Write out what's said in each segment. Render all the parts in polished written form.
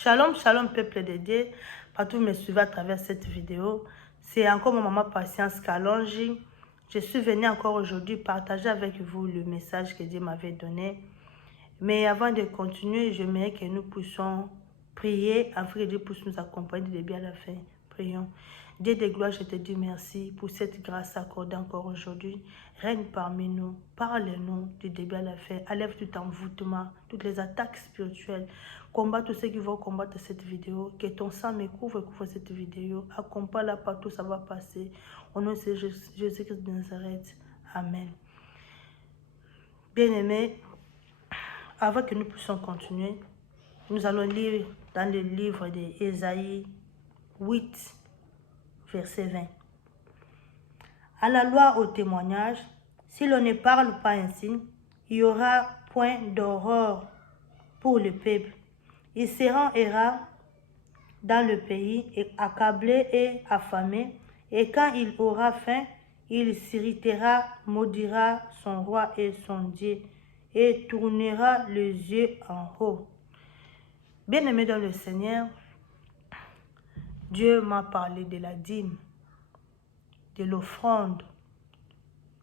Shalom, shalom peuple de Dieu, partout me suivez à travers cette vidéo. C'est encore ma maman Patience Kalonji. Je suis venue encore aujourd'hui partager avec vous le message que Dieu m'avait donné. Mais avant de continuer, j'aimerais que nous puissions prier afin que Dieu puisse nous accompagner du début à la fin. Prions. Dieu de gloire, je te dis merci pour cette grâce accordée encore aujourd'hui. Règne parmi nous, parle-nous du début à la fin. Enlève tout envoûtement, toutes les attaques spirituelles. Combat tous ceux qui vont combattre cette vidéo. Que ton sang me couvre cette vidéo. Accompagne-la partout, ça va passer. Au nom de Jésus-Christ de Nazareth. Amen. Bien-aimés, avant que nous puissions continuer, nous allons lire dans le livre d'Ésaïe 8, verset 20. À la loi, au témoignage, si l'on ne parle pas ainsi, il y aura point d'horreur pour le peuple. Ils seront errants dans le pays, et accablés et affamés, et quand il aura faim, il s'irritera, maudira son roi et son Dieu, et tournera les yeux en haut. Bien-aimé dans le Seigneur, Dieu m'a parlé de la dîme, de l'offrande,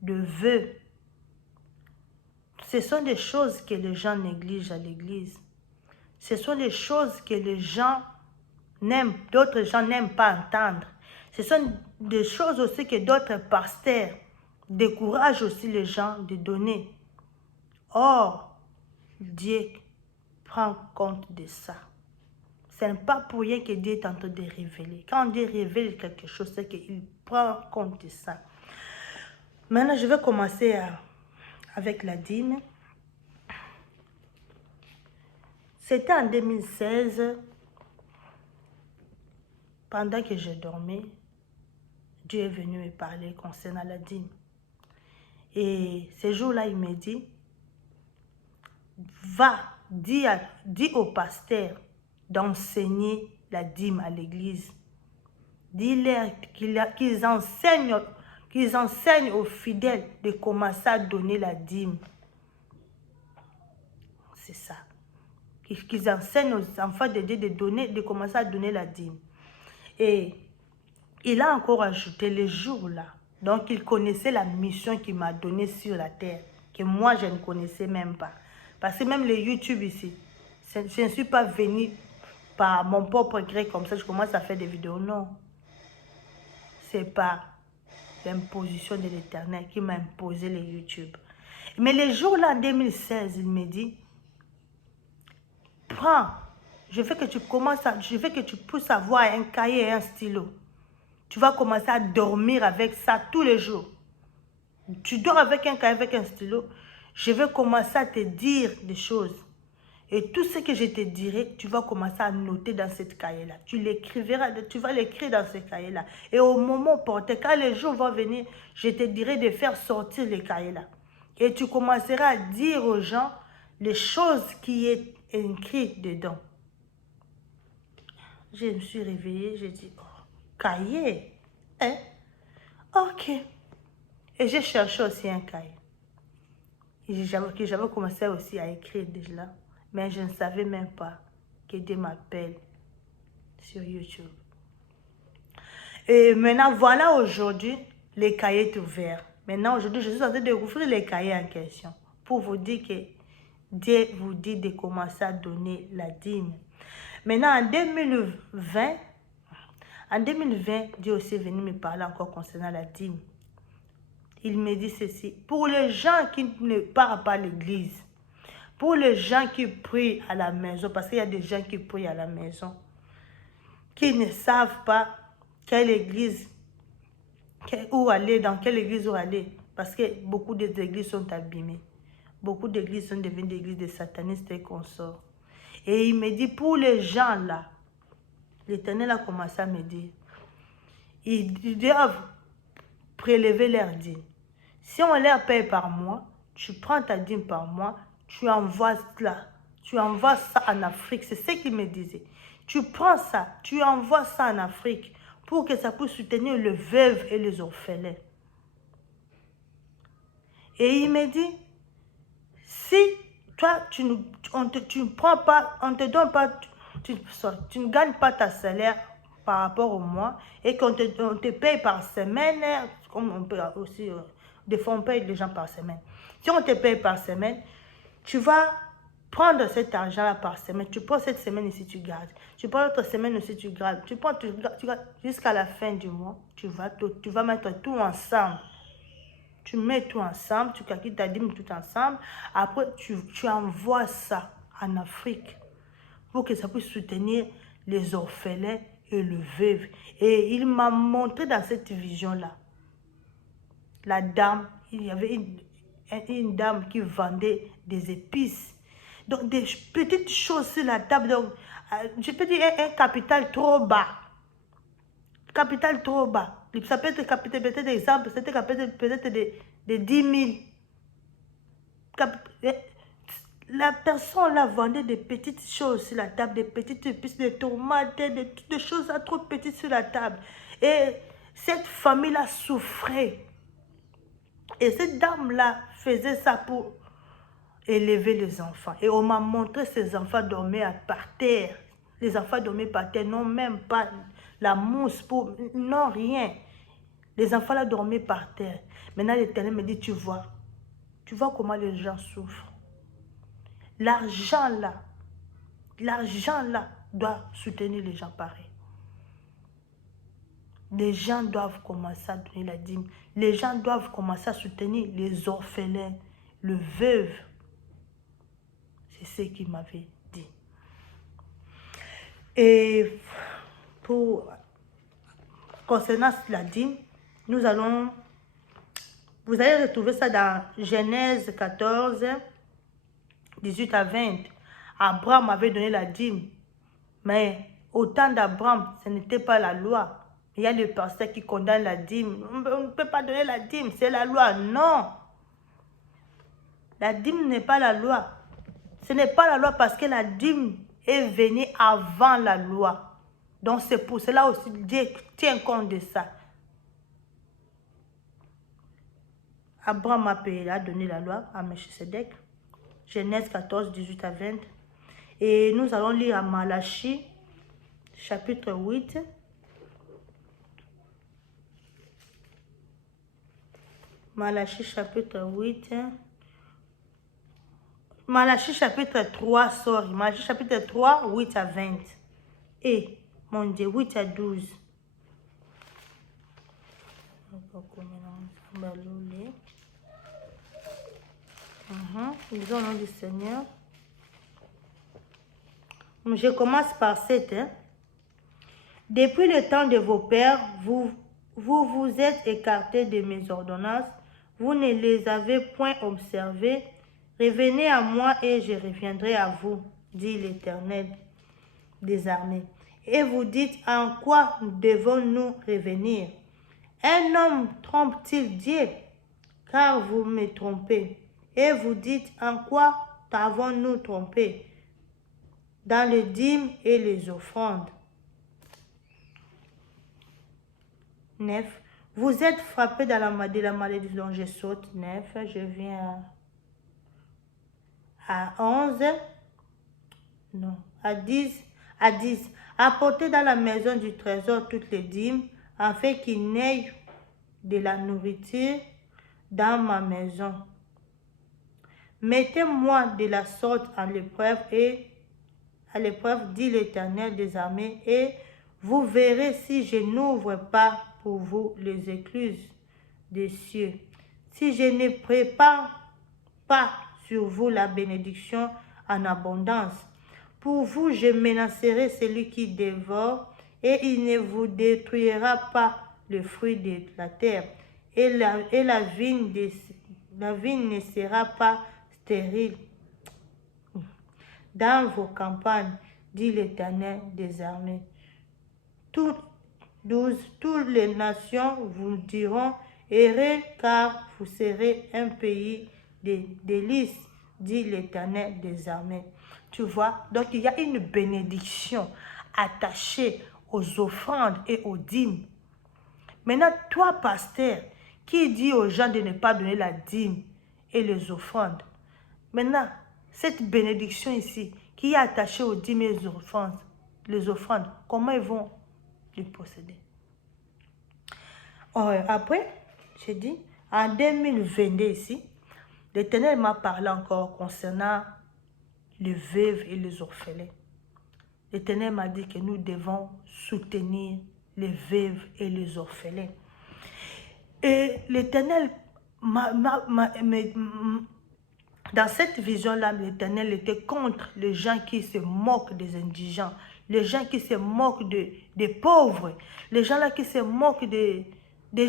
de vœux. Ce sont des choses que les gens négligent à l'église. Ce sont des choses que les gens n'aiment, d'autres gens n'aiment pas entendre. Ce sont des choses aussi que d'autres pasteurs découragent aussi les gens de donner. Or, Dieu prend compte de ça. Ce n'est pas pour rien que Dieu est en train de révéler. Quand Dieu révèle quelque chose, c'est qu'il prend compte de ça. Maintenant, je vais commencer avec la dîme. C'était en 2016, pendant que je dormais, Dieu est venu me parler concernant la dîme. Et ce jour-là, il me dit, va, dis au pasteur d'enseigner la dîme à l'église. Dis-leur qu'ils enseignent aux fidèles de commencer à donner la dîme. C'est ça. Qu'ils enseignent aux enfants de Dieu de commencer à donner la dîme. Et il a encore ajouté les jours-là. Donc, il connaissait la mission qu'il m'a donnée sur la terre, que moi, je ne connaissais même pas. Parce que même les YouTube ici, je ne suis pas venue par mon propre gré comme ça, je commence à faire des vidéos. Non. C'est pas l'imposition de l'Éternel qui m'a imposé les YouTube. Mais les jours-là, en 2016, il me dit, prends, je veux que tu puisses avoir un cahier et un stylo. Tu vas commencer à dormir avec ça tous les jours. Tu dors avec un cahier, avec un stylo. Je vais commencer à te dire des choses. Et tout ce que je te dirai, tu vas commencer à noter dans cette cahier-là. Tu vas l'écrire dans ce cahier-là. Et au moment porté, quand les jours vont venir, je te dirai de faire sortir les cahiers-là. Et tu commenceras à dire aux gens les choses qui est écrites dedans. Je me suis réveillée, j'ai dit, oh, cahier, hein? Ok. Et j'ai cherché aussi un cahier. J'avais commencé aussi à écrire déjà. Mais je ne savais même pas que Dieu m'appelle sur YouTube. Et maintenant, voilà aujourd'hui, les cahiers sont ouverts. Maintenant, aujourd'hui, je suis en train de rouvrir les cahiers en question pour vous dire que Dieu vous dit de commencer à donner la dîme. Maintenant, en 2020, Dieu aussi est venu me parler encore concernant la dîme. Il me dit ceci, pour les gens qui ne partent pas à l'église, pour les gens qui prient à la maison, parce qu'il y a des gens qui prient à la maison, qui ne savent pas quelle église, où aller, dans quelle église où aller, parce que beaucoup d'églises sont abîmées. Beaucoup d'églises sont devenues des églises de satanistes et consorts. Et il me dit, pour les gens là, l'Éternel a commencé à me dire, ils doivent prélever leur dîme. Si on leur paye par mois, tu prends ta dîme par mois, tu envoies ça en Afrique. C'est ce qu'il me disait. Tu prends ça, tu envoies ça en Afrique pour que ça puisse soutenir les veuves et les orphelins. Et il me dit, si toi, on te donne pas tu ne gagnes pas ta salaire par rapport au mois et qu'on te paye par semaine, comme on peut aussi, des fois on paye les gens par semaine. Si on te paye par semaine, tu vas prendre cet argent-là par semaine. Tu prends cette semaine ici, tu gardes. Tu prends l'autre semaine aussi, tu gardes. Tu gardes jusqu'à la fin du mois. Tu vas mettre tout ensemble. Tu mets tout ensemble, tu calcules ta dîme tout ensemble. Après, tu envoies ça en Afrique pour que ça puisse soutenir les orphelins et le veuve. Et il m'a montré dans cette vision-là, la dame, il y avait une dame qui vendait des épices. Donc, des petites choses sur la table. Donc, je peux dire un capital trop bas. Capital trop bas. Ça peut être capital, peut-être exemple, c'était capital peut-être de 10 000. La personne là vendait des petites choses sur la table, des petites épices, des tomates, des choses trop petites sur la table. Et cette famille-là souffrait. Et cette dame-là faisait ça pour élever les enfants. Et on m'a montré ces enfants dormir par terre. Les enfants dormaient par terre, non même pas la mousse, non rien. Les enfants là dormaient par terre. Maintenant l'Éternel me dit, tu vois comment les gens souffrent. L'argent là doit soutenir les gens pareils. Les gens doivent commencer à donner la dîme. Les gens doivent commencer à soutenir les orphelins, le veuve. C'est ce qu'il m'avait dit. Et concernant la dîme, vous allez retrouver ça dans Genèse 14, 18 à 20. Abraham avait donné la dîme, mais au temps d'Abraham, ce n'était pas la loi. Il y a des pasteurs qui condamnent la dîme. On ne peut pas donner la dîme, c'est la loi. Non. La dîme n'est pas la loi. Ce n'est pas la loi parce que la dîme est venue avant la loi. Donc c'est pour cela aussi Dieu tient compte de ça. Abraham a donné la loi à Melchisedec. Genèse 14, 18 à 20. Et nous allons lire à Malachie, chapitre 8. Malachie, chapitre 8. Malachie, chapitre 3, sorry. Malachie, chapitre 3, 8 à 20. Et, mon Dieu, 8 à 12. Disons au nom du Seigneur. Je commence par 7. Depuis le temps de vos pères, vous êtes écartés de mes ordonnances. Vous ne les avez point observées. Revenez à moi et je reviendrai à vous, dit l'Éternel des armées. Et vous dites, en quoi devons-nous revenir? Un homme trompe-t-il Dieu? Car vous me trompez. Et vous dites, en quoi t'avons-nous trompé? Dans les dîmes et les offrandes. 9. Vous êtes frappés de la malédiction. Je saute. 9. Je viens à 11. Non. À 10. À 10. Apportez dans la maison du trésor toutes les dîmes, afin qu'il n'ait de la nourriture dans ma maison. Mettez-moi de la sorte à l'épreuve, dit l'Éternel des armées, et vous verrez si je n'ouvre pas pour vous les écluses des cieux, si je ne prépare pas sur vous la bénédiction en abondance. Pour vous, je menacerai celui qui dévore, et il ne vous détruira pas le fruit de la terre, et la vigne ne sera pas stérile dans vos campagnes, dit l'Éternel des armées. Toutes les nations vous diront, errez, car vous serez un pays de délices, dit l'Éternel des armées. Tu vois, donc il y a une bénédiction attachée aux offrandes et aux dîmes. Maintenant, toi, pasteur, qui dit aux gens de ne pas donner la dîme et les offrandes? Maintenant, cette bénédiction ici, qui est attachée aux dîmes et aux offrandes, les offrandes, comment ils vont les posséder? Après, j'ai dit, en 2022 ici, l'Éternel m'a parlé encore concernant les veuves et les orphelins. L'Éternel m'a dit que nous devons soutenir les veuves et les orphelins. Et l'Éternel, dans cette vision-là, l'Éternel était contre les gens qui se moquent des indigents, les gens qui se moquent des pauvres, les gens là qui se moquent des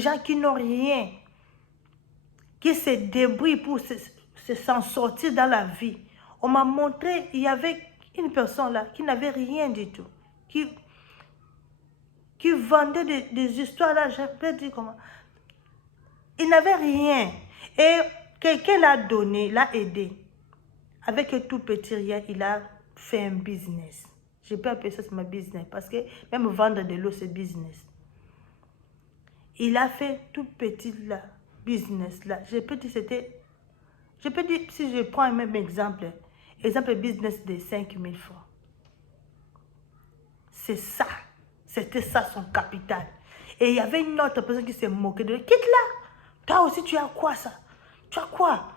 gens qui n'ont rien, qui se débrouillent pour s'en sortir dans la vie. On m'a montré, il y avait une personne là qui n'avait rien du tout, qui vendait des histoires là, je peux dire comment. Il n'avait rien. Et quelqu'un l'a donné, l'a aidé. Avec un tout petit rien, il a fait un business. Je peux appeler ça mon business parce que même vendre de l'eau, c'est business. Il a fait tout petit là, business là. Je peux dire c'était... Je peux dire, si je prends un même exemple business de 5 000 francs. C'est ça. C'était ça son capital. Et il y avait une autre personne qui s'est moquée de lui. Quitte là. Toi aussi, tu as quoi ça? Tu as quoi?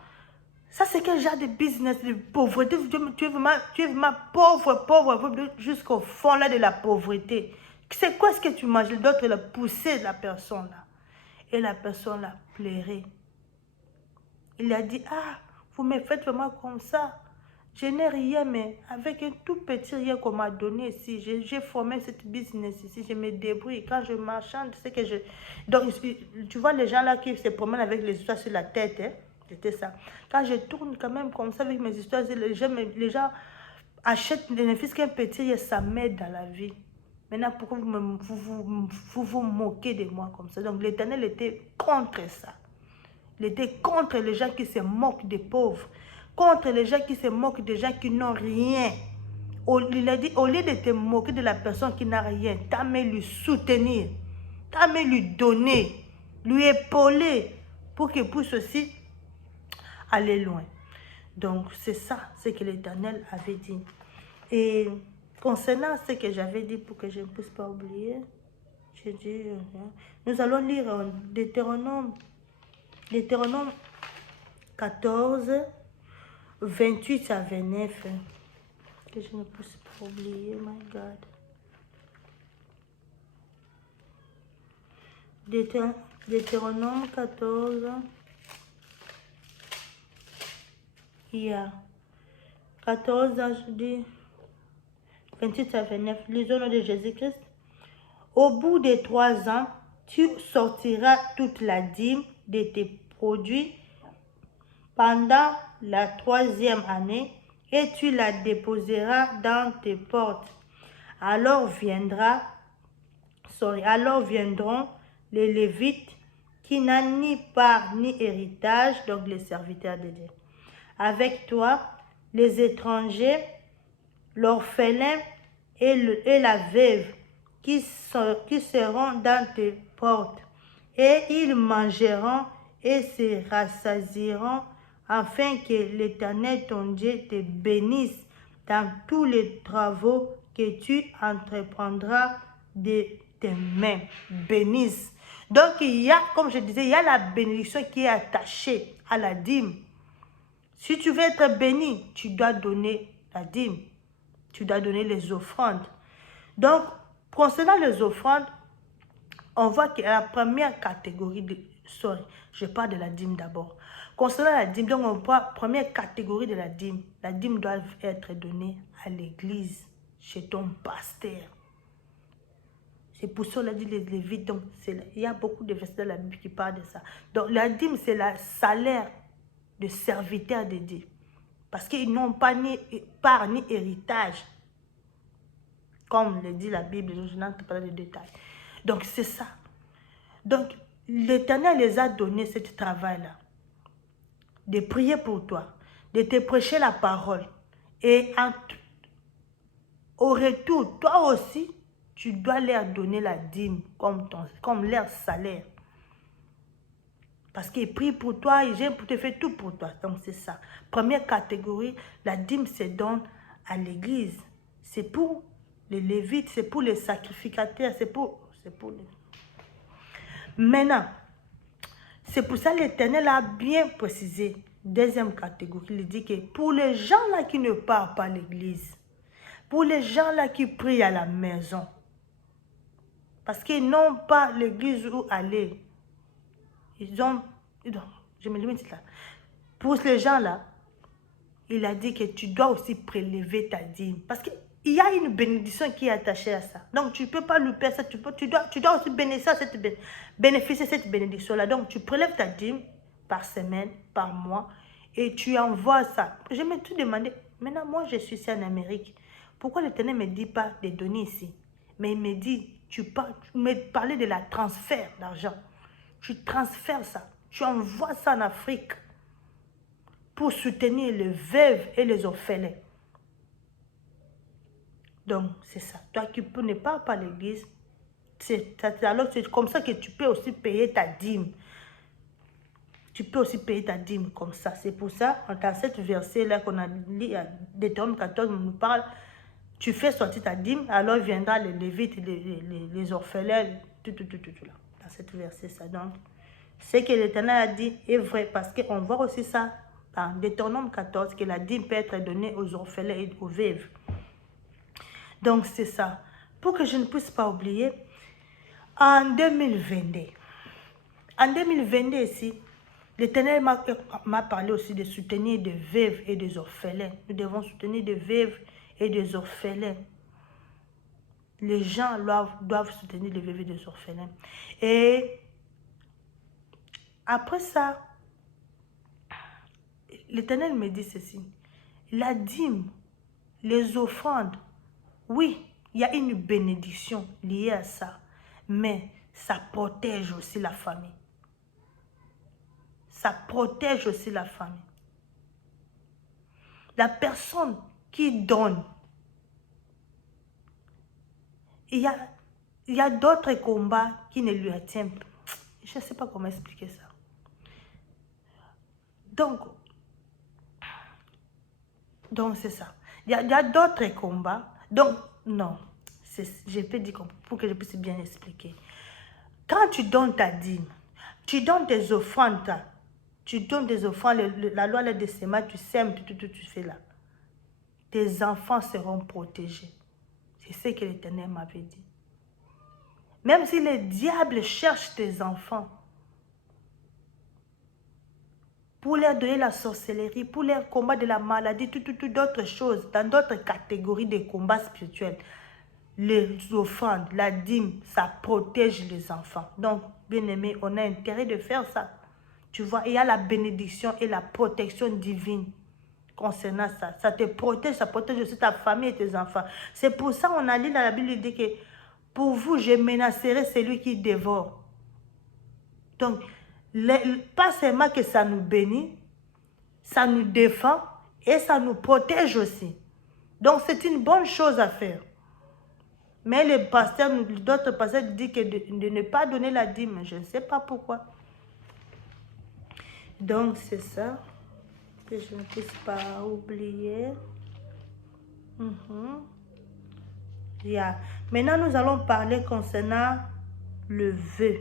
Ça, c'est quel genre de business de pauvreté? Tu es vraiment pauvre, jusqu'au fond là de la pauvreté. C'est quoi ce que tu manges? D'autres la pousser la personne là. Et la personne là pleurait. Il a dit, ah, vous me faites vraiment comme ça. Je n'ai rien, mais avec un tout petit rien qu'on m'a donné ici, j'ai formé cette business ici, je me débrouille. Quand je marchande, c'est que je... Donc, tu vois les gens là qui se promènent avec les histoires sur la tête, hein? C'était ça. Quand je tourne quand même comme ça avec mes histoires, les gens achètent ne fût qu'un petit rien, ça m'aide dans la vie. Maintenant, pourquoi vous moquez de moi comme ça? Donc, l'Éternel était contre ça. Il était contre les gens qui se moquent des pauvres, contre les gens qui se moquent des gens qui n'ont rien. Il a dit, au lieu de te moquer de la personne qui n'a rien, t'as aimé lui soutenir, t'as aimé lui donner, lui épauler pour qu'il puisse aussi aller loin. Donc, c'est ça, ce que l'Éternel avait dit. Et concernant ce que j'avais dit pour que je ne puisse pas oublier, j'ai dit, nous allons lire Deutéronome 14, 28 à 29. Que je ne puisse pas oublier, my God. Deutéronome 14. Il y a 14, je dis 28 à 29. Lisons au nom de Jésus-Christ. Au bout de 3 ans, tu sortiras toute la dîme de tes produits pendant la 3e année et tu la déposeras dans tes portes. Alors viendront les Lévites qui n'ont ni part ni héritage, donc les serviteurs de Dieu. Avec toi, les étrangers, l'orphelin et la veuve qui seront dans tes portes. Et ils mangeront et se rassasieront afin que l'Éternel ton Dieu te bénisse dans tous les travaux que tu entreprendras de tes mains. Bénisse. Donc il y a, comme je disais, il y a la bénédiction qui est attachée à la dîme. Si tu veux être béni, tu dois donner la dîme. Tu dois donner les offrandes. Donc, concernant les offrandes, on voit que la première catégorie de... je parle de la dîme d'abord. Concernant la dîme, donc on voit première catégorie de la dîme doit être donnée à l'église, chez ton pasteur. C'est pour ça qu'on a dit les Lévites. Donc, il y a beaucoup de versets dans la Bible qui parlent de ça. Donc, la dîme, c'est le salaire de serviteurs de Dieu. Parce qu'ils n'ont pas ni part ni héritage. Comme le dit la Bible, je n'entre pas dans les détails. Donc, c'est ça. Donc, l'Éternel les a donné ce travail-là. De prier pour toi. De te prêcher la parole. Et au retour, toi aussi, tu dois leur donner la dîme comme leur salaire. Parce qu'ils prient pour toi, ils viennent pour te faire tout pour toi. Donc, c'est ça. Première catégorie, la dîme se donne à l'église. C'est pour Les Lévites, c'est pour les sacrificateurs, c'est pour les... Maintenant, c'est pour ça que l'Éternel a bien précisé, deuxième catégorie, il dit que pour les gens là qui ne partent pas à l'église, pour les gens là qui prient à la maison, parce qu'ils n'ont pas l'église où aller, je me limite là, pour ces gens là, il a dit que tu dois aussi prélever ta dîme, parce qu'il y a une bénédiction qui est attachée à ça. Donc, tu ne peux pas lui perdre ça. Tu dois aussi bénéficier de cette bénédiction-là. Donc, tu prélèves ta dîme par semaine, par mois, et tu envoies ça. Je me suis demandé, maintenant, moi, je suis ici en Amérique. Pourquoi l'Éternel ne me dit pas de donner ici? Mais il me dit, tu me parlais de la transfert d'argent. Tu transfères ça. Tu envoies ça en Afrique pour soutenir les veuves et les orphelins. Donc, c'est ça. Toi qui ne parles pas à l'église, alors c'est comme ça que tu peux aussi payer ta dîme. Tu peux aussi payer ta dîme comme ça. C'est pour ça, dans cette verset-là qu'on a lu, Deutéronome 14, on nous parle, tu fais sortir ta dîme, alors viendra les Lévites, les orphelins, tout là. Dans cette verset, ça. Donc, ce que l'Éternel a dit est vrai, parce qu'on voit aussi ça dans Deutéronome 14, que la dîme peut être donnée aux orphelins et aux veuves. Donc, c'est ça. Pour que je ne puisse pas oublier, en 2022 ici, l'Éternel m'a parlé aussi de soutenir des veuves et des orphelins. Nous devons soutenir des veuves et des orphelins. Les gens doivent soutenir les veuves et des orphelins. Et après ça, l'Éternel me dit ceci. La dîme, les offrandes, oui, il y a une bénédiction liée à ça, mais ça protège aussi la famille. Ça protège aussi la famille. La personne qui donne, il y a d'autres combats qui ne lui attiennent pas. Je ne sais pas comment expliquer ça. Donc c'est ça. Il y a d'autres combats. Donc, non. Je peux dire pour que je puisse bien expliquer. Quand tu donnes ta dîme, tu donnes des offrandes, la loi des sémas, tu sèmes, tu fais là. Tes enfants seront protégés. C'est ce que l'Éternel m'avait dit. Même si les diables cherchent tes enfants pour leur donner la sorcellerie, pour leur combat de la maladie, d'autres choses, dans d'autres catégories de combats spirituels, les offrandes, la dîme, ça protège les enfants. Donc, bien aimé, on a intérêt de faire ça. Tu vois, il y a la bénédiction et la protection divine concernant ça. Ça te protège, ça protège aussi ta famille et tes enfants. C'est pour ça qu'on a lu dans la Bible, il dit que pour vous, je menacerai celui qui dévore. Donc, pas seulement que ça nous bénit, ça nous défend et ça nous protège aussi. Donc, c'est une bonne chose à faire. Mais d'autres pasteurs disent que de ne pas donner la dîme. Je ne sais pas pourquoi. Donc, c'est ça que je ne puisse pas oublier. Maintenant, nous allons parler concernant le vœu.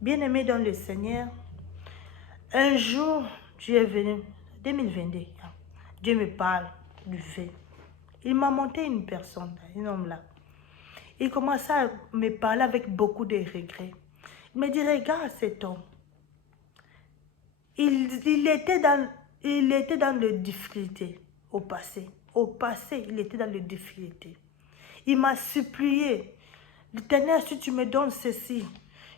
Bien-aimé dans le Seigneur, un jour, Dieu est venu, 2022, Dieu me parle du vœu. Il m'a monté une personne, un homme là. Il commençait à me parler avec beaucoup de regrets. Il me dit, regarde cet homme. Il était dans les difficultés au passé. Au passé, il était dans les difficultés. Il m'a supplié, l'Éternel, si tu me donnes ceci,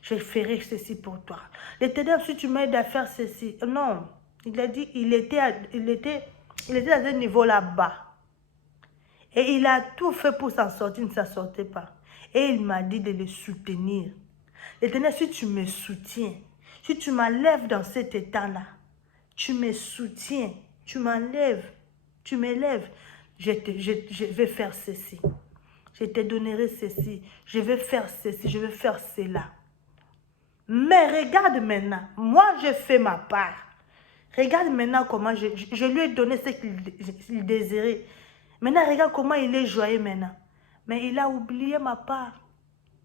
je ferai ceci pour toi. L'Éternel, si tu m'aides à faire ceci. Non, il a dit, il était dans un niveau là-bas. Et il a tout fait pour s'en sortir, il ne s'en sortait pas. Et il m'a dit de le soutenir. L'Éternel, si tu me soutiens, si tu m'enlèves dans cet état-là, tu me soutiens, tu m'enlèves, tu m'élèves, je vais faire ceci. Je te donnerai ceci, je vais faire ceci, je vais faire cela. Mais regarde maintenant, moi je fais ma part. Regarde maintenant comment je lui ai donné ce qu'il désirait. Maintenant, regarde comment il est joyeux maintenant. Mais il a oublié ma part.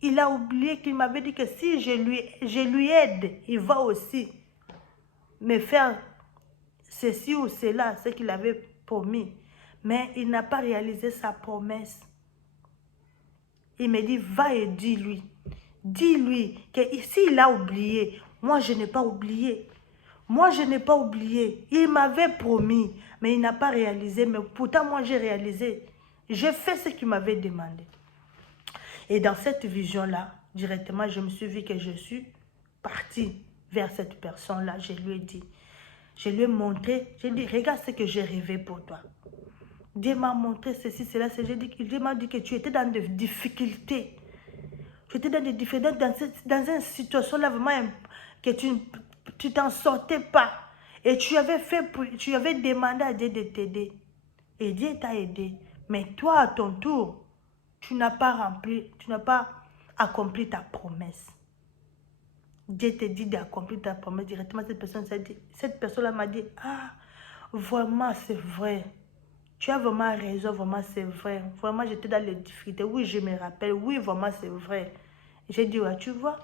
Il a oublié qu'il m'avait dit que si je lui aide, il va aussi me faire ceci ou cela, ce qu'il avait promis. Mais il n'a pas réalisé sa promesse. Il me dit, va et dis-lui. Dis-lui que s'il a oublié, moi je n'ai pas oublié. Moi je n'ai pas oublié. Il m'avait promis, mais il n'a pas réalisé. Mais pourtant moi j'ai réalisé. J'ai fait ce qu'il m'avait demandé. Et dans cette vision-là, directement, je me suis vu que je suis partie vers cette personne-là. Je lui ai dit, je lui ai montré, j'ai dit, regarde ce que j'ai rêvé pour toi. Dieu m'a montré ceci, cela, Dieu m'a dit que tu étais dans des difficultés. Tu étais dans des difficultés, dans une situation là vraiment que tu t'en sortais pas. Et tu avais demandé à Dieu de t'aider. Et Dieu t'a aidé. Mais toi, à ton tour, tu n'as pas accompli ta promesse. Dieu te dit d'accomplir ta promesse directement. Cette personne-là m'a dit, ah, vraiment c'est vrai. Tu as vraiment raison, vraiment c'est vrai. Vraiment j'étais dans les difficultés. Oui, je me rappelle. Oui, vraiment c'est vrai. J'ai dit, ouais, tu vois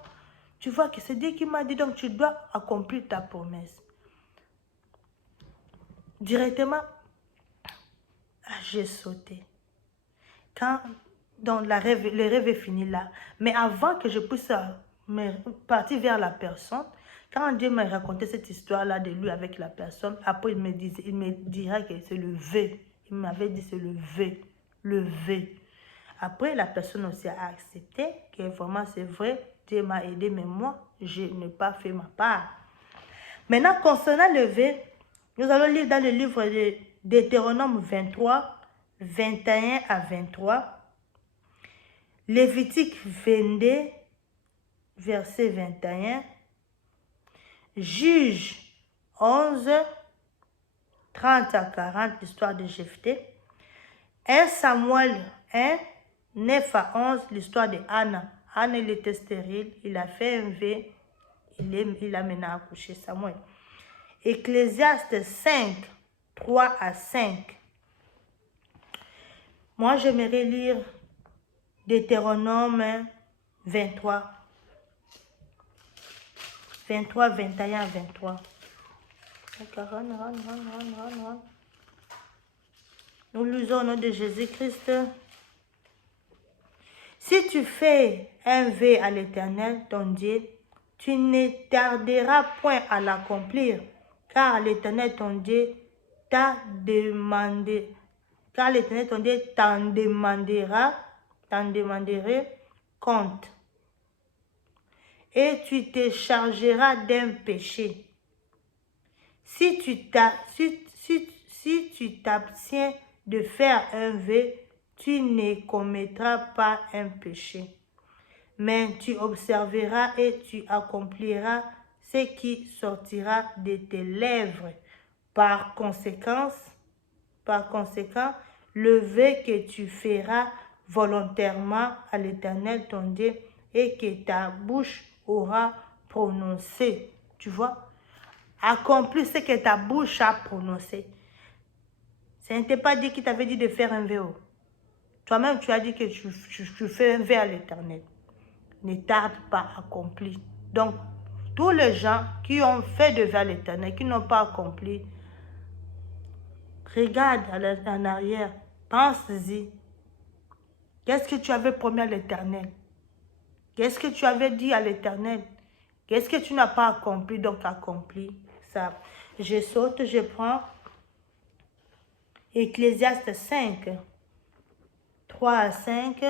que c'est Dieu qui m'a dit, donc tu dois accomplir ta promesse. Directement, j'ai sauté. Donc le rêve est fini là. Mais avant que je puisse partir vers la personne, quand Dieu m'a raconté cette histoire-là de lui avec la personne, après il me dira que c'est le V. Il m'avait dit c'est le V. Le V. Après, la personne aussi a accepté que vraiment c'est vrai, Dieu m'a aidé, mais moi, je n'ai pas fait ma part. Maintenant, concernant le V, nous allons lire dans le livre de Deutéronome 23, 21 à 23. Lévitique 22, verset 21. Juge 11, 30 à 40, l'histoire de Jephthé. 1 Samuel 1, 9 à 11, l'histoire de Anna. Anna, il était stérile, il a fait un V, il a mené à accoucher Samuel. Ecclésiaste 5, 3 à 5. Moi, j'aimerais lire Deutéronome 23, 21 à 23. Nous lisons au nom de Jésus-Christ. Si tu fais un vœu à l'Éternel, ton Dieu, tu ne tarderas point à l'accomplir, car l'Éternel, ton Dieu, t'en demandera compte. Et tu te chargeras d'un péché. Si tu t'abstiens de faire un vœu, tu ne commettras pas un péché. Mais tu observeras et tu accompliras ce qui sortira de tes lèvres. Par conséquent, le vœu que tu feras volontairement à l'Éternel ton Dieu et que ta bouche aura prononcé. Tu vois? Accomplis ce que ta bouche a prononcé. Ce n'était pas Dieu qui t'avait dit de faire un vœu. Toi-même, tu as dit que tu fais un vœu à l'Éternel. Ne tarde pas à accomplir. Donc, tous les gens qui ont fait de vœu à l'Éternel, qui n'ont pas accompli, regarde en arrière, pense-y. Qu'est-ce que tu avais promis à l'Éternel? Qu'est-ce que tu avais dit à l'Éternel? Qu'est-ce que tu n'as pas accompli? Donc, accomplis ça. Je saute, je prends Ecclésiaste 5, 3 à 5.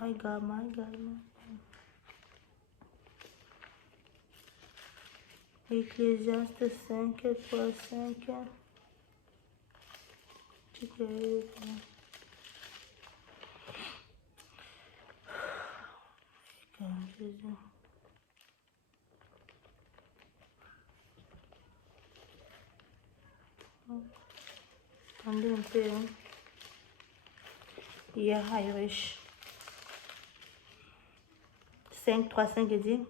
My God. Ecclésiaste 5, 3 à 5. Attendez un peu. Yeah, Irish. 5, 3, 5 dit.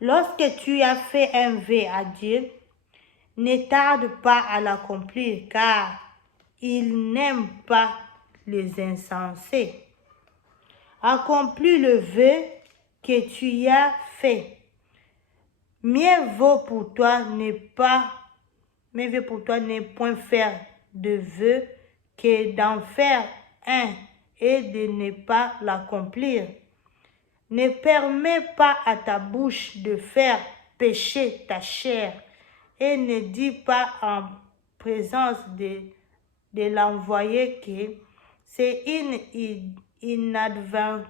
Lorsque tu as fait un vœu à Dieu, ne tarde pas à l'accomplir, car Il n'aime pas les insensés. Accomplis le vœu que tu y as fait. Mieux vaut pour toi ne point faire de vœu que d'en faire un et de ne pas l'accomplir. Ne permets pas à ta bouche de faire pécher ta chair et ne dis pas en présence de l'envoyé que c'est une inadvertance.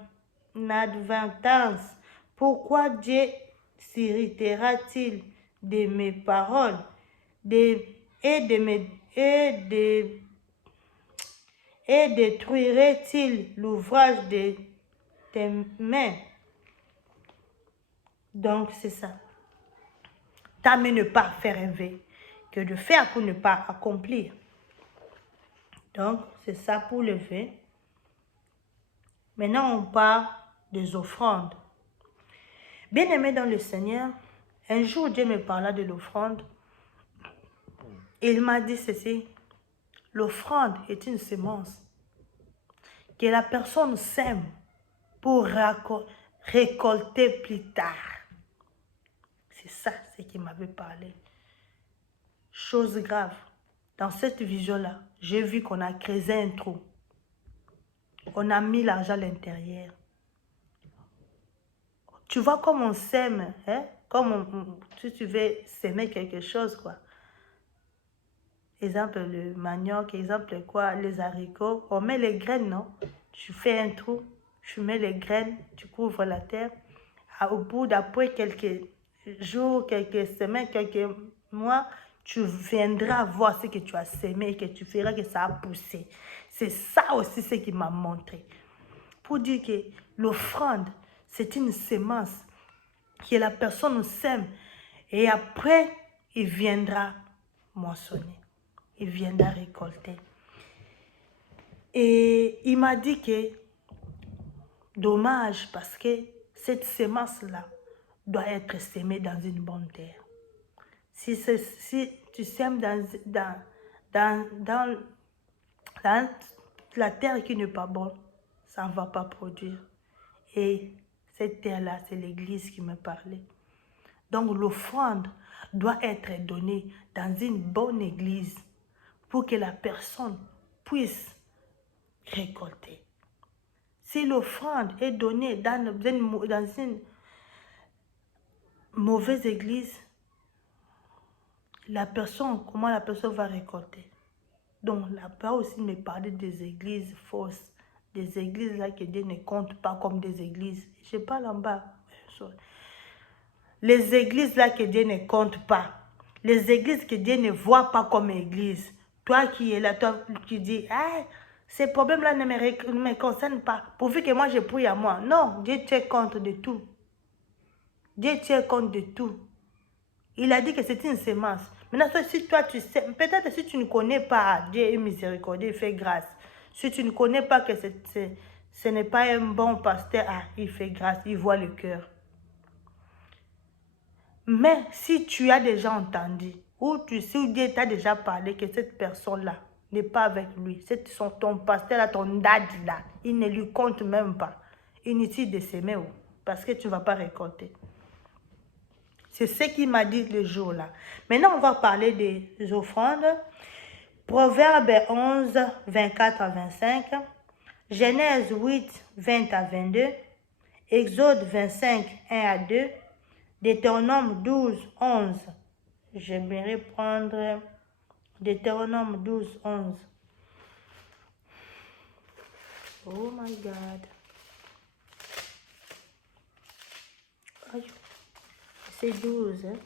Pourquoi Dieu s'irritera-t-il de mes paroles et détruirait-il l'ouvrage de tes mains? Donc, c'est ça. T'as mieux ne pas faire un vœu que de faire pour ne pas accomplir. Donc, c'est ça pour le vœu. Maintenant, on parle des offrandes. Bien-aimé dans le Seigneur, un jour, Dieu me parla de l'offrande. Il m'a dit ceci. L'offrande est une semence que la personne sème pour récolter plus tard. C'est ça, ce qu'il m'avait parlé. Chose grave. Dans cette vision-là, j'ai vu qu'on a creusé un trou. On a mis l'argent à l'intérieur. Tu vois comme on sème, hein? Comme si tu veux s'aimer quelque chose, quoi. Exemple, le manioc, exemple, quoi, les haricots. On met les graines, non? Tu fais un trou, tu mets les graines, tu couvres la terre. Au bout d'après quelques jours, quelques semaines, quelques mois, tu viendras voir ce que tu as semé et que tu feras que ça a poussé. C'est ça aussi ce qui m'a montré. Pour dire que l'offrande, c'est une semence que la personne sème et après, il viendra moissonner. Il viendra récolter. Et il m'a dit que dommage parce que cette semence-là doit être semée dans une bonne terre. Si tu sèmes dans la terre qui n'est pas bonne, ça ne va pas produire. Et cette terre-là, c'est l'église qui me parlait. Donc l'offrande doit être donnée dans une bonne église pour que la personne puisse récolter. Si l'offrande est donnée dans une mauvaise église, comment la personne va récolter? Donc là-bas aussi me parler des églises fausses, des églises là que Dieu ne compte pas comme des églises. Je parle en bas. Les églises là que Dieu ne compte pas. Les églises que Dieu ne voit pas comme église. Toi qui es là, toi qui dis, ah, ces problèmes-là ne me concernent pas. Pourvu que moi je prie à moi. Non, Dieu tient compte de tout. Dieu tient compte de tout. Il a dit que c'est une semence. Maintenant, si toi tu sais, peut-être si tu ne connais pas, Dieu est miséricordieux, il fait grâce. Si tu ne connais pas que ce n'est pas un bon pasteur, il fait grâce, il voit le cœur. Mais si tu as déjà entendu, ou tu sais, ou Dieu t'a déjà parlé que cette personne-là n'est pas avec lui, ton pasteur-là, ton dad-là, il ne lui compte même pas. Inutile de s'aimer, parce que tu ne vas pas récolter. C'est ce qu'il m'a dit le jour-là. Maintenant, on va parler des offrandes. Proverbe 11, 24 à 25. Genèse 8, 20 à 22. Exode 25, 1 à 2. Deutéronome 12, 11. J'aimerais prendre Deutéronome 12, 11. Oh my God. Aïe. C'est 12. Hein?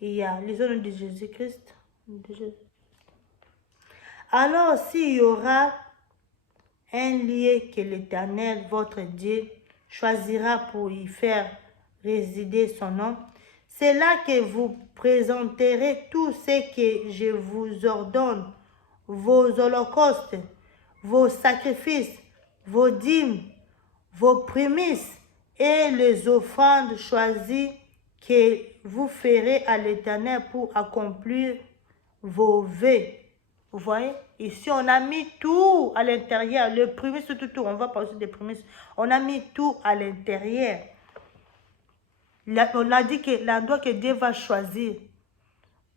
Il y a les zones de Jésus-Christ. Alors, s'il y aura un lieu que l'Éternel, votre Dieu, choisira pour y faire résider son nom, c'est là que vous présenterez tout ce que je vous ordonne, vos holocaustes, vos sacrifices, vos dîmes, vos prémices et les offrandes choisies que vous ferez à l'Éternel pour accomplir vos vœux. Vous voyez, Ici, on a mis tout à l'intérieur. Le prémices, tout. On va parler des prémices. On a mis tout à l'intérieur. On a dit que l'endroit que Dieu va choisir.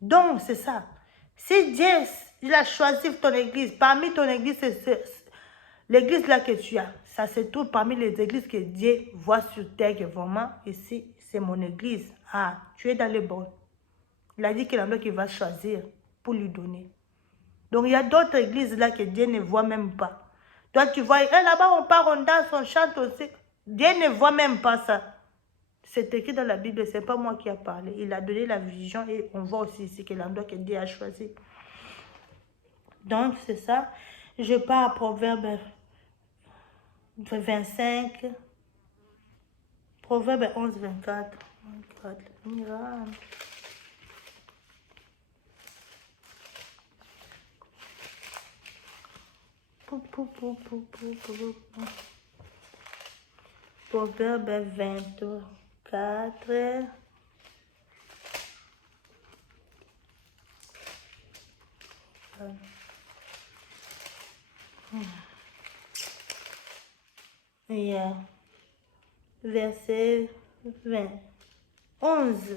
Donc, c'est ça. Si Dieu il a choisi ton église, parmi ton église, l'église là que tu as, ça se trouve parmi les églises que Dieu voit sur terre, que vraiment, ici, c'est mon église. Ah, tu es dans le bon. Il a dit que l'endroit qu'il va choisir pour lui donner. Donc, il y a d'autres églises là que Dieu ne voit même pas. Toi, tu vois, là-bas, on part, on danse, on chante aussi. Dieu ne voit même pas ça. C'est écrit dans la Bible, ce n'est pas moi qui ai parlé. Il a donné la vision et on voit aussi ici que l'endroit que Dieu a choisi. Donc, c'est ça. Je pars à Proverbe 25. Proverbe 11, 24. Proverbe 24. Yeah. Verset 20. 11.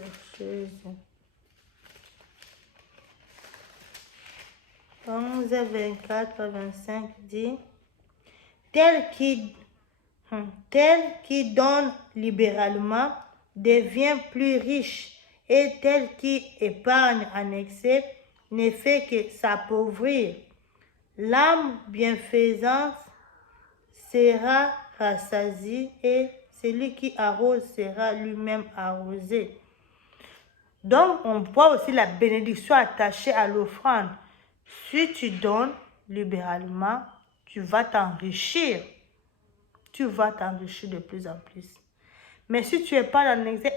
11, 24, 25 dit, tel qui donne libéralement devient plus riche, et tel qui épargne en excès ne fait que s'appauvrir. L'âme bienfaisante sera rassasiée, et celui qui arrose sera lui-même arrosé. Donc, on voit aussi la bénédiction attachée à l'offrande. Si tu donnes libéralement, tu vas t'enrichir. Tu vas t'enrichir de plus en plus. Mais si tu n'es pas dans l'excès,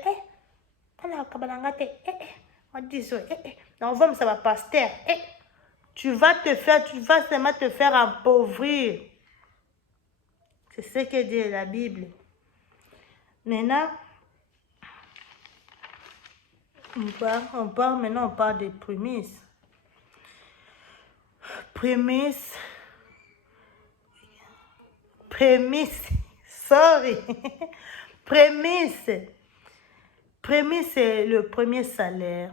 on dit ça, on va me savoir pasteur, tu vas seulement te faire appauvrir. C'est ce que dit la Bible. Maintenant, on parle des prémices. Sorry. Prémisse, c'est le premier salaire.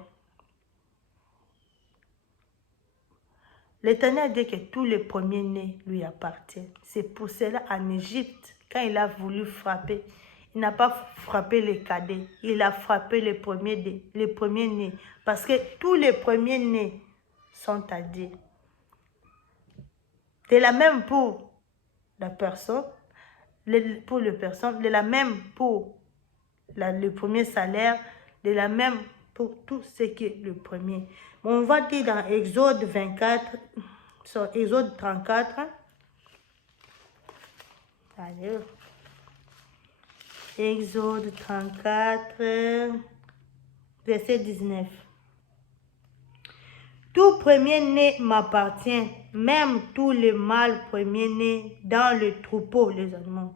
L'Éternel a dit que tous les premiers-nés lui appartiennent. C'est pour cela, en Égypte, quand il a voulu frapper, il n'a pas frappé les cadets, il a frappé les premiers-nés. Parce que tous les premiers-nés sont à Dieu. C'est la même pour la personne, de la même pour le premier salaire, de la même pour tout ce qui est le premier. On va dire dans Exode 34. Allez. Exode 34, verset 19. Tout premier-né m'appartient, même tous les mâles premiers-nés dans le troupeau, les animaux,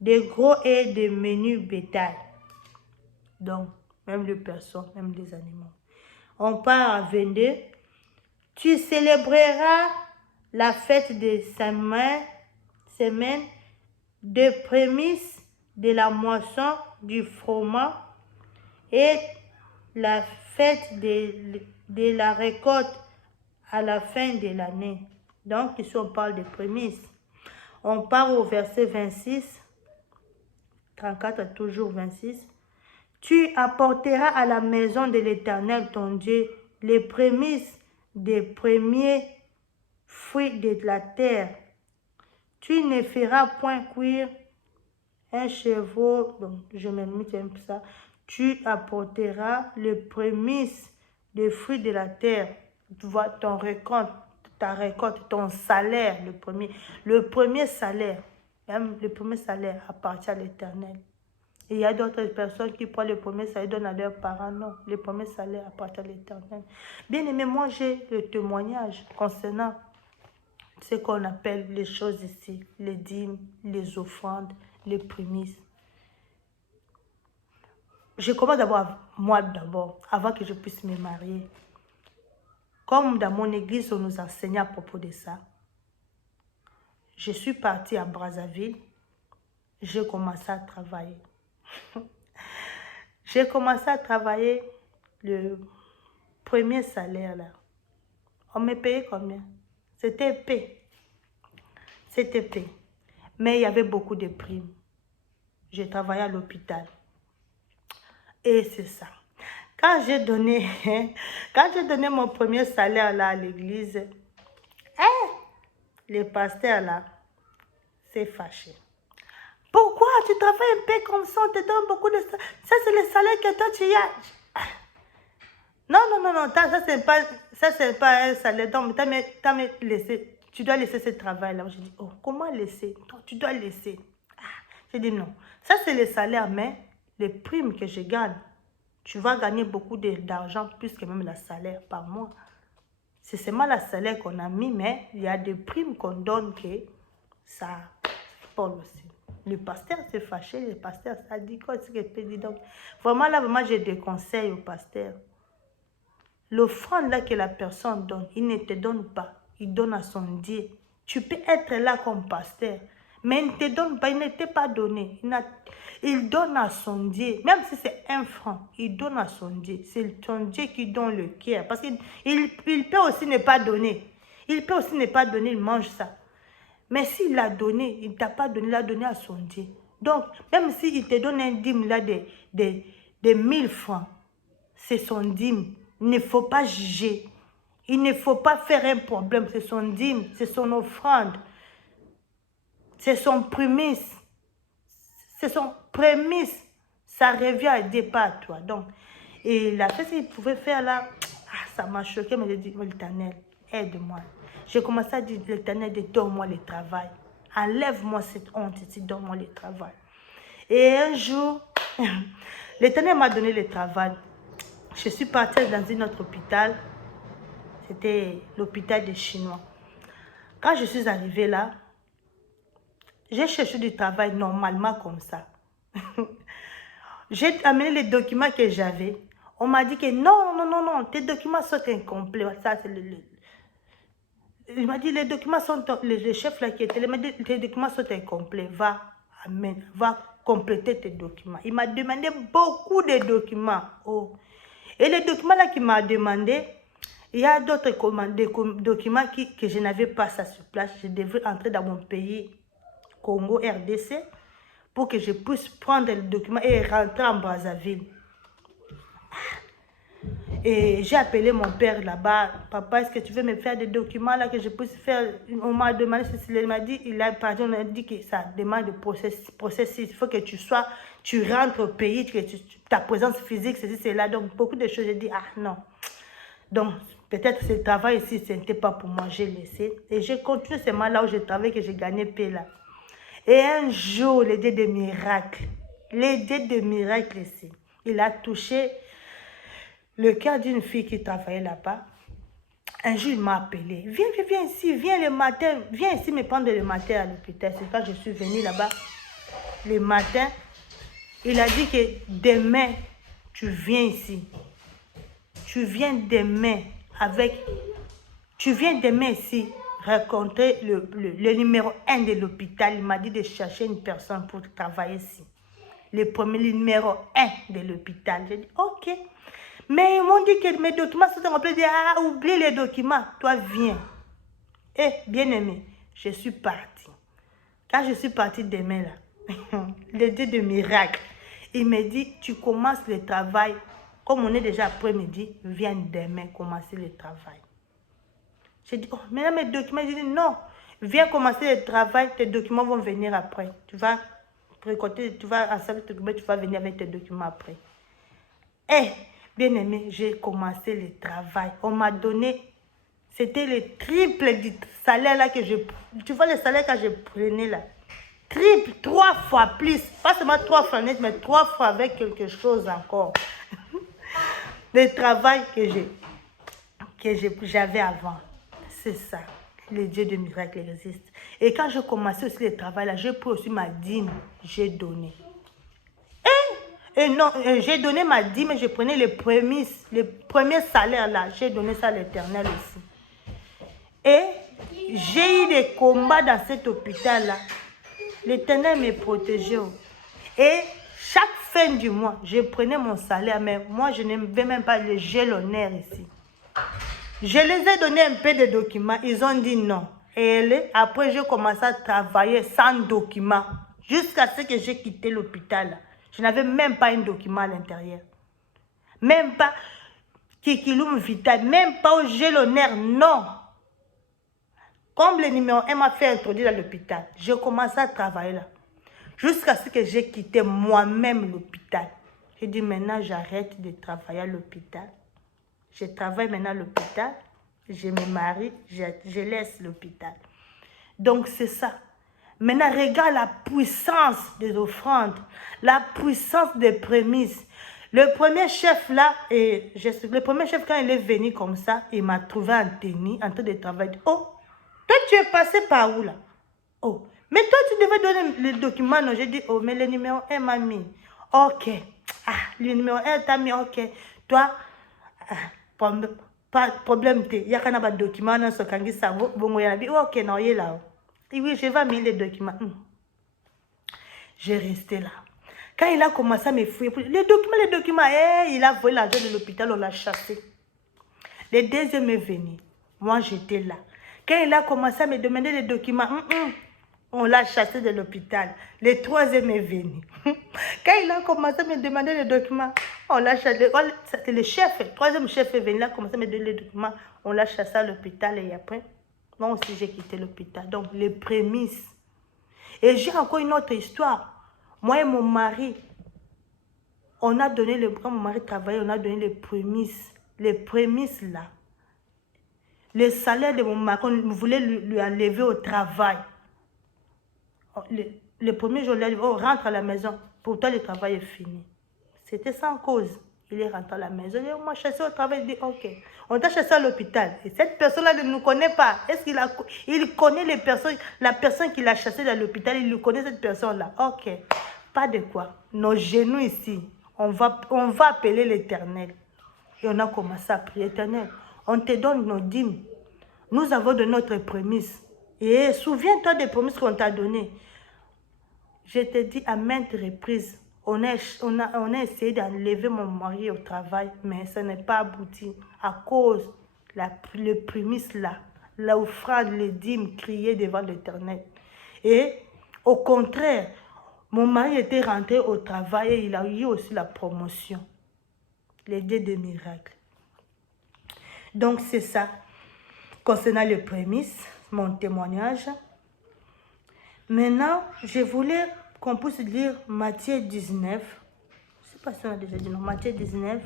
des gros et des menus bétail. Donc, même les personnes, même les animaux. On part à 22. Tu célébreras la fête des semaines de prémices de la moisson du froment et la fête de la récolte à la fin de l'année. Donc, ici, on parle de prémices. On part au verset 26, 34, toujours 26. Tu apporteras à la maison de l'Éternel ton Dieu les prémices des premiers fruits de la terre. Tu ne feras point cuire un chevreau, donc je me mets un peu ça. Tu apporteras les prémices des fruits de la terre. Tu vois ta récolte, ton salaire, le premier salaire, même le premier salaire appartient à l'Éternel. Et il y a d'autres personnes qui prennent le premier salaire, donnent à leurs parents. Non, le premier salaire appartient à l'Éternel. Bien aimé, moi j'ai le témoignage concernant ce qu'on appelle les choses ici, les dîmes, les offrandes, les prémices. Je commence d'abord, moi d'abord, avant que je puisse me marier. Comme dans mon église, on nous enseignait à propos de ça. Je suis partie à Brazzaville. J'ai commencé à travailler. J'ai commencé à travailler le premier salaire là. On me payait combien? C'était épais. C'était épais. Mais il y avait beaucoup de primes. J'ai travaillé à l'hôpital. Et c'est ça. Quand j'ai donné mon premier salaire là à l'église, le pasteur là s'est fâché. Pourquoi tu travailles un peu comme ça, on te donne beaucoup de... Ça, c'est le salaire que toi, tu as. Non, ça, c'est pas un salaire. Donc, tu dois laisser ce travail-là. J'ai dit, oh, comment laisser? Toi, tu dois laisser. J'ai dit, non. Ça, c'est le salaire, mais les primes que je gagne, tu vas gagner beaucoup d'argent, plus que même le salaire par mois. C'est seulement le salaire qu'on a mis, mais il y a des primes qu'on donne que ça parle aussi. Le pasteur s'est fâché, le pasteur a dit quoi, c'est que je dis donc. Vraiment, là, vraiment, j'ai des conseils au pasteur. L'offrande là que la personne donne, il ne te donne pas, il donne à son Dieu. Tu peux être là comme pasteur, mais il ne te donne pas, il ne t'est pas donné. Il donne à son Dieu, même si c'est 1 franc, il donne à son Dieu. C'est ton Dieu qui donne le cœur, parce qu'il peut aussi ne pas donner. Il peut aussi ne pas donner, il mange ça. Mais s'il l'a donné, il ne t'a pas donné, il l'a donné à son Dieu. Donc, même s'il te donne un dîme là de 1000 francs, c'est son dîme. Il ne faut pas juger. Il ne faut pas faire un problème. C'est son dîme, c'est son offrande. C'est son prémisse. C'est son prémisse. Ça revient à départ à toi. Donc, et la chose qu'il pouvait faire là, ça m'a choqué, mais j'ai dit, oh, l'Éternel, aide-moi. J'ai commencé à dire, l'Éternel, donne-moi le travail. Enlève-moi cette honte ici, donne-moi le travail. Et un jour, l'Éternel m'a donné le travail. Je suis partie dans un autre hôpital. C'était l'hôpital des Chinois. Quand je suis arrivée là, j'ai cherché du travail normalement comme ça. J'ai amené les documents que j'avais. On m'a dit que non, tes documents sont incomplets. Ça, c'est il m'a dit, les documents sont... Le chef là qui était là, il m'a dit, tes documents sont incomplets. Va compléter tes documents. Il m'a demandé beaucoup de documents. Oh. Et les documents là qu'il m'a demandé, il y a d'autres documents que je n'avais pas ça sur place. Je devais entrer dans mon pays, Congo, RDC, pour que je puisse prendre les documents et rentrer en Brazzaville. Et j'ai appelé mon père là-bas. Papa, est-ce que tu veux me faire des documents là que je puisse faire? On m'a demandé, il m'a dit, on a dit que ça demande de processus. Il faut que tu rentres au pays, que ta présence physique, c'est là. Donc, beaucoup de choses, j'ai dit, ah non. Donc, peut-être ce travail ici, ce n'était pas pour moi, j'ai laissé. Et j'ai continué seulement là où je travaillais, que j'ai gagné paix là. Et un jour, le Dieu de miracle ici, il a touché le cœur d'une fille qui travaillait là-bas. Un jour, il m'a appelé. Viens ici, viens le matin. Viens ici me prendre le matin à l'hôpital. C'est quand je suis venue là-bas. Le matin, il a dit que demain, tu viens ici. Tu viens demain ici rencontrer le numéro 1 de l'hôpital. Il m'a dit de chercher une personne pour travailler ici. Le numéro 1 de l'hôpital. J'ai dit, ok. Mais ils m'ont dit que mes documents sont complets. J'ai dit, ah, oublie les documents. Toi, viens. Eh, bien-aimé, je suis partie. Quand je suis partie demain, là, le Dieu de miracle, il me dit, tu commences le travail. Comme on est déjà après-midi, viens demain commencer le travail. J'ai dit, oh, mais là, mes documents, j'ai dit, non, viens commencer le travail, tes documents vont venir après. Tu vas récolter, tu vas en service, tu vas venir avec tes documents après. Eh, bien-aimé, j'ai commencé le travail. On m'a donné, c'était le triple du salaire là que tu vois le salaire que je prenais là. Triple, 3 fois plus. Pas seulement 3 fois net, mais 3 fois avec quelque chose encore. Le travail que j'avais avant. C'est ça. Le Dieu de miracle existe. Et quand je commençais aussi le travail là, j'ai pris aussi ma dîme, j'ai donné. Et non, j'ai donné ma dîme, je prenais les premiers salaires là. J'ai donné ça à l'Éternel aussi. Et j'ai eu des combats dans cet hôpital-là. L'Éternel me protégeait. Et chaque fin du mois, je prenais mon salaire. Mais moi, je ne vais même pas léger l'honneur ici. Je les ai donné un peu de documents. Ils ont dit non. Et après, j'ai commencé à travailler sans documents. Jusqu'à ce que j'ai quitté l'hôpital. Je n'avais même pas un document à l'intérieur. Même pas Kikilum Vital. Même pas au l'honneur. Non. Comme le numéro 1 m'a fait introduire dans l'hôpital, j'ai commencé à travailler là. Jusqu'à ce que j'ai quitté moi-même l'hôpital. J'ai dit maintenant j'arrête de travailler à l'hôpital. Je travaille maintenant à l'hôpital. Je me marie, je laisse l'hôpital. Donc c'est ça. Maintenant regarde la puissance des offrandes. La puissance des prémices. Le premier chef là, le premier chef quand il est venu comme ça, il m'a trouvé en tenue, en train de travailler. Oh! Toi, tu es passé par où là? Oh, mais toi, tu devais donner le document. Non, j'ai dit, oh, mais le numéro 1 m'a mis. Ok. Ah, le numéro 1 t'a mis, ok. Toi, pas de problème. Il y a un document dans ce kangi sango. Bon, il y a dit, ok, non, il est là. Et oui, je vais mettre les documents. J'ai resté là. Quand il a commencé à me fouiller, les documents, il a volé l'argent de l'hôpital, on l'a chassé. Le deuxième est venu. Moi, j'étais là. Quand il a commencé à me demander les documents, on l'a chassé de l'hôpital. Le troisième est venu. Quand il a commencé à me demander les documents, on l'a chassé. C'était le chef, le troisième chef est venu, il a commencé à me donner les documents, on l'a chassé à l'hôpital et après, moi aussi j'ai quitté l'hôpital. Donc les prémices. Et j'ai encore une autre histoire. Moi et mon mari, on a donné, quand mon mari travaillait, on a donné les prémices. Les prémices là. Le salaire de mon mari, on voulait lui enlever au travail. Le premier jour, il a dit, oh, rentre à la maison. Pour toi, le travail est fini. C'était sans cause. Il est rentré à la maison. Il dit, moi, chassé au travail. Il dit, ok. On t'a chassé à l'hôpital. Et cette personne-là ne nous connaît pas. Est-ce qu'il connaît les personnes, la personne qui l'a chassé dans l'hôpital, il connaît cette personne-là. Ok. Pas de quoi. Nos genoux ici, on va appeler l'Éternel. Et on a commencé à prier, Éternel. On te donne nos dîmes. Nous avons de notre prémisse. Et souviens-toi des promesses qu'on t'a données. Je te dis à maintes reprises, on a essayé d'enlever mon mari au travail, mais ça n'est pas abouti à cause le prémisse là, l'offrande, les dîmes criées devant l'Éternel. Et au contraire, mon mari était rentré au travail et il a eu aussi la promotion. Les dieux des miracles. Donc c'est ça, concernant les prémices, mon témoignage. Maintenant, je voulais qu'on puisse lire Matthieu 19. Je ne sais pas si on a déjà dit non, Matthieu 19.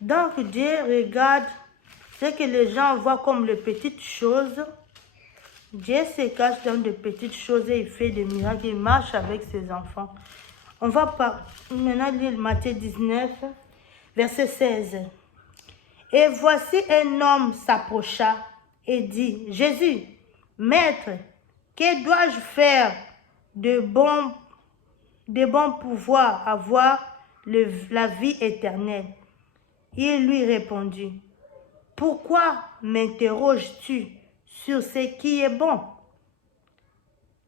Donc Dieu regarde ce que les gens voient comme les petites choses. Dieu se cache dans de petites choses et il fait des miracles, il marche avec ses enfants. On va maintenant lire Matthieu 19, verset 16. Et voici un homme s'approcha et dit, Jésus, Maître, que dois-je faire de bon pouvoir avoir la vie éternelle? Il lui répondit, pourquoi m'interroges-tu sur ce qui est bon?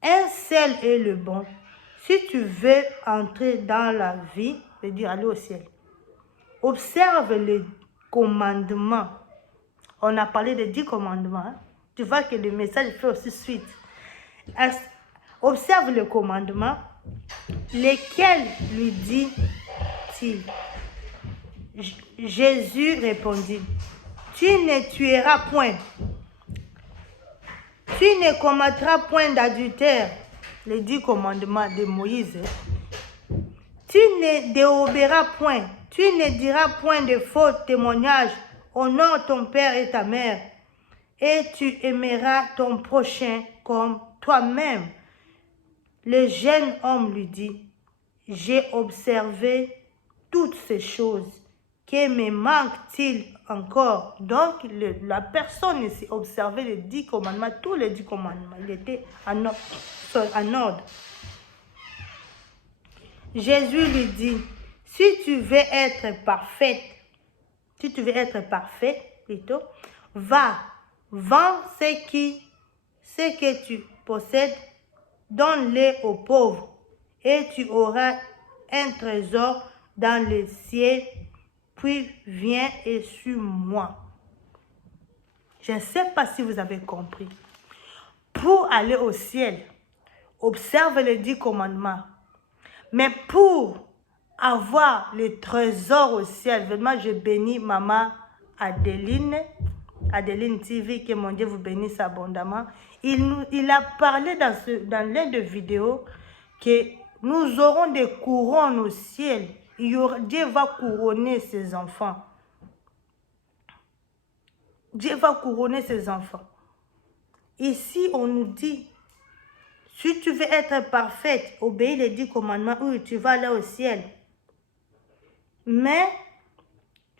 Un seul est le bon. Si tu veux entrer dans la vie, je veux dire aller au ciel, observe les commandements. On a parlé des 10 commandements. Hein? Tu vois que le message fait aussi suite. Observe le commandement. Lesquels lui dit-il? Jésus répondit, tu ne tueras point. Tu ne commettras point d'adultère. Les 10 commandements de Moïse. Tu ne déobéiras point. Tu ne diras point de faux témoignages. Honore ton père et ta mère. Et tu aimeras ton prochain comme toi-même. Le jeune homme lui dit, j'ai observé toutes ces choses. Que me manque-t-il encore? Donc, la personne ici observait les 10 commandements, tous les 10 commandements. Il était en ordre. Jésus lui dit, si tu veux être parfaite, plutôt, va, vends ce que tu possèdes, donne-le aux pauvres, et tu auras un trésor dans le ciel, puis viens et suis-moi. Je ne sais pas si vous avez compris. Pour aller au ciel, observe les 10 commandements. Mais pour avoir les trésors au ciel, vraiment, je bénis maman Adeline TV, que mon Dieu vous bénisse abondamment. Il a parlé dans l'un des vidéos que nous aurons des couronnes au ciel. Dieu va couronner ses enfants. Dieu va couronner ses enfants. Ici, on nous dit, si tu veux être parfaite, obéis les 10 commandements, oui, tu vas aller au ciel. Mais,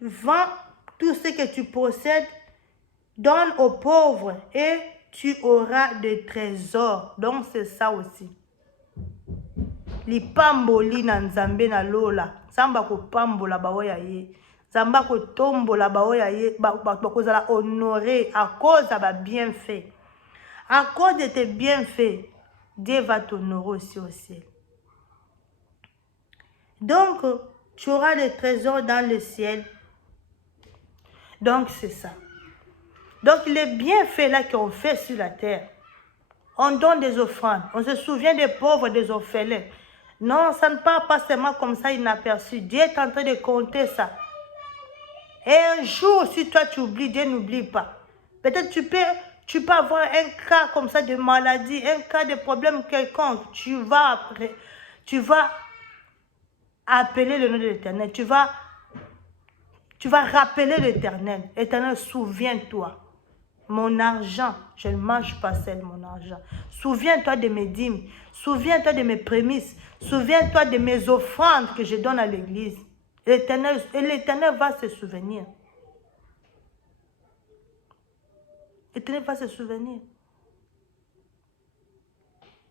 vends tout ce que tu possèdes, donne aux pauvres et tu auras des trésors. Donc, c'est ça aussi. Lipamboli na nzambe na lola. Samba ko pambola baoya ye. Samba ko tombola baoya ye. Bakozala honoré à cause de ba bienfaits. À cause de tes bienfaits, Dieu va t'honorer aussi au ciel. Donc, tu auras des trésors dans le ciel. Donc, c'est ça. Donc, les bienfaits là qu'on fait sur la terre, on donne des offrandes, on se souvient des pauvres, des orphelins. Non, ça ne part pas seulement comme ça inaperçu. Dieu est en train de compter ça. Et un jour, si toi tu oublies, Dieu n'oublie pas. Peut-être tu peux avoir un cas comme ça de maladie, un cas de problème quelconque. Tu vas appeler le nom de l'Éternel. Tu vas rappeler l'Éternel. Éternel, souviens-toi. Mon argent, je ne mange pas seul mon argent. Souviens-toi de mes dîmes. Souviens-toi de mes prémices. Souviens-toi de mes offrandes que je donne à l'église. L'Éternel va se souvenir. L'Éternel va se souvenir.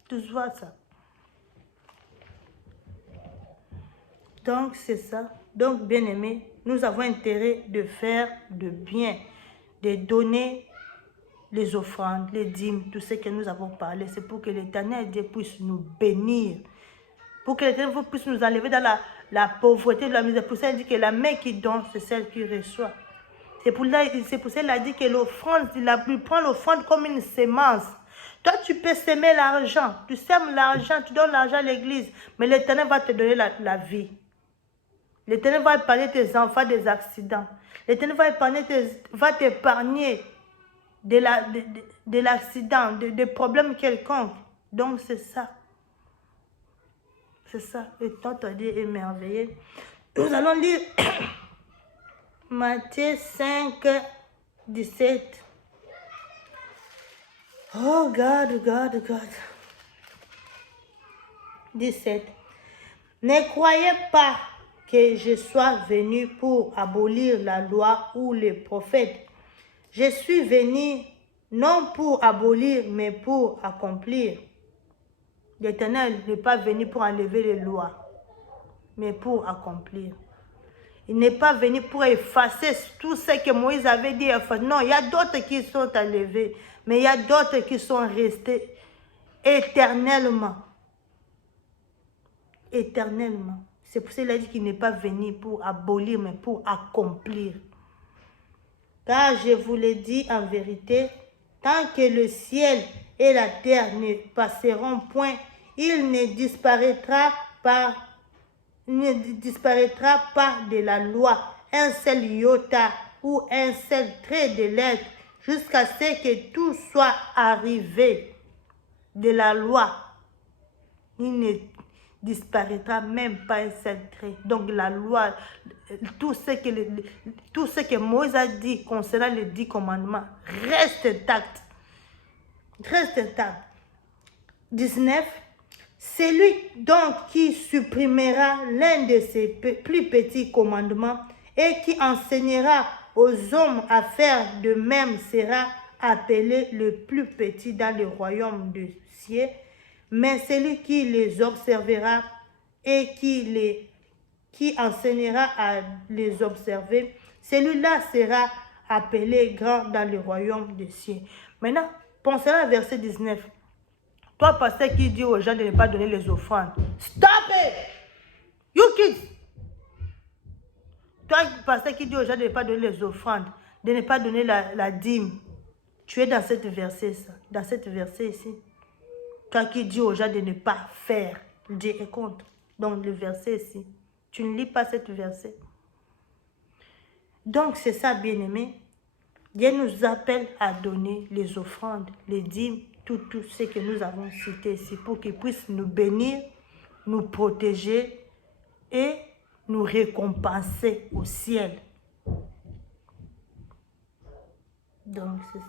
Tu vois ça. Donc, c'est ça. Donc, bien-aimés, nous avons intérêt de faire de bien, de donner les offrandes, les dîmes, tout ce que nous avons parlé. C'est pour que l'Éternel Dieu puisse nous bénir. Pour que l'Éternel puisse nous enlever dans la pauvreté, de la misère. Pour ça, il dit que la main qui donne, c'est celle qui reçoit. C'est pour ça qu'il a dit que l'offrande, il prend l'offrande comme une sémence. Toi, tu peux s'aimer l'argent. Tu sèmes l'argent, tu donnes l'argent à l'église. Mais l'Éternel va te donner la vie. L'Éternel va épargner tes enfants des accidents. L'Éternel va t'épargner de l'accident, de problèmes quelconques. Donc, c'est ça. C'est ça. Et notre Dieu est merveilleux. Nous allons lire Matthieu 5, 17. Oh God. 17. Ne croyez pas que je sois venu pour abolir la loi ou les prophètes. Je suis venu non pour abolir, mais pour accomplir. L'Éternel n'est pas venu pour enlever les lois, mais pour accomplir. Il n'est pas venu pour effacer tout ce que Moïse avait dit. Non, il y a d'autres qui sont enlevés, mais il y a d'autres qui sont restés éternellement. Éternellement. C'est pour ça qu'il a dit qu'il n'est pas venu pour abolir, mais pour accomplir. Car je vous le dis en vérité, tant que le ciel et la terre ne passeront point, il ne disparaîtra pas de la loi un seul iota ou un seul trait de lettre jusqu'à ce que tout soit arrivé de la loi. Il ne disparaîtra même pas un seul trait. Donc la loi, tout ce que Moïse a dit concernant les 10 commandements reste intact. Reste intact. 19. Celui donc qui supprimera l'un de ces plus petits commandements et qui enseignera aux hommes à faire de même sera appelé le plus petit dans le royaume des cieux. Mais celui qui les observera et qui enseignera à les observer, celui-là sera appelé grand dans le royaume des cieux. Maintenant, pensez à verset 19. Toi, pasteur qui dit aux gens de ne pas donner les offrandes. Stop it! You kids! Toi, pasteur qui dit aux gens de ne pas donner les offrandes, de ne pas donner la dîme. Tu es dans cette verset, ça. Dans cette verset ici. Toi qui dis aux gens de ne pas faire. Dieu est contre. Donc, le verset ici. Tu ne lis pas cette verset. Donc, c'est ça, bien-aimé. Dieu nous appelle à donner les offrandes, les dîmes, tout ce que nous avons cité ici, pour qu'il puisse nous bénir, nous protéger et nous récompenser au ciel. Donc, c'est ça.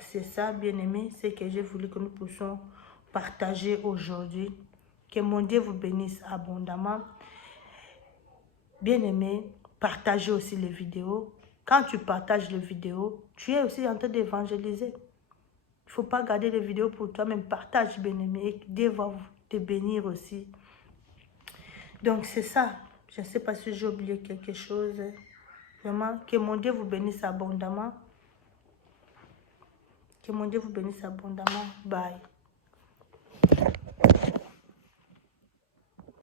C'est ça, bien-aimé, c'est que j'ai voulu que nous puissions partager aujourd'hui. Que mon Dieu vous bénisse abondamment. Bien-aimé, partagez aussi les vidéos. Quand tu partages les vidéos, tu es aussi en train d'évangéliser. Il ne faut pas garder les vidéos pour toi-même. Partage, bien-aimé, et Dieu va te bénir aussi. Donc, c'est ça. Je ne sais pas si j'ai oublié quelque chose. Vraiment, que mon Dieu vous bénisse abondamment. Que mon Dieu vous bénisse abondamment. Bye.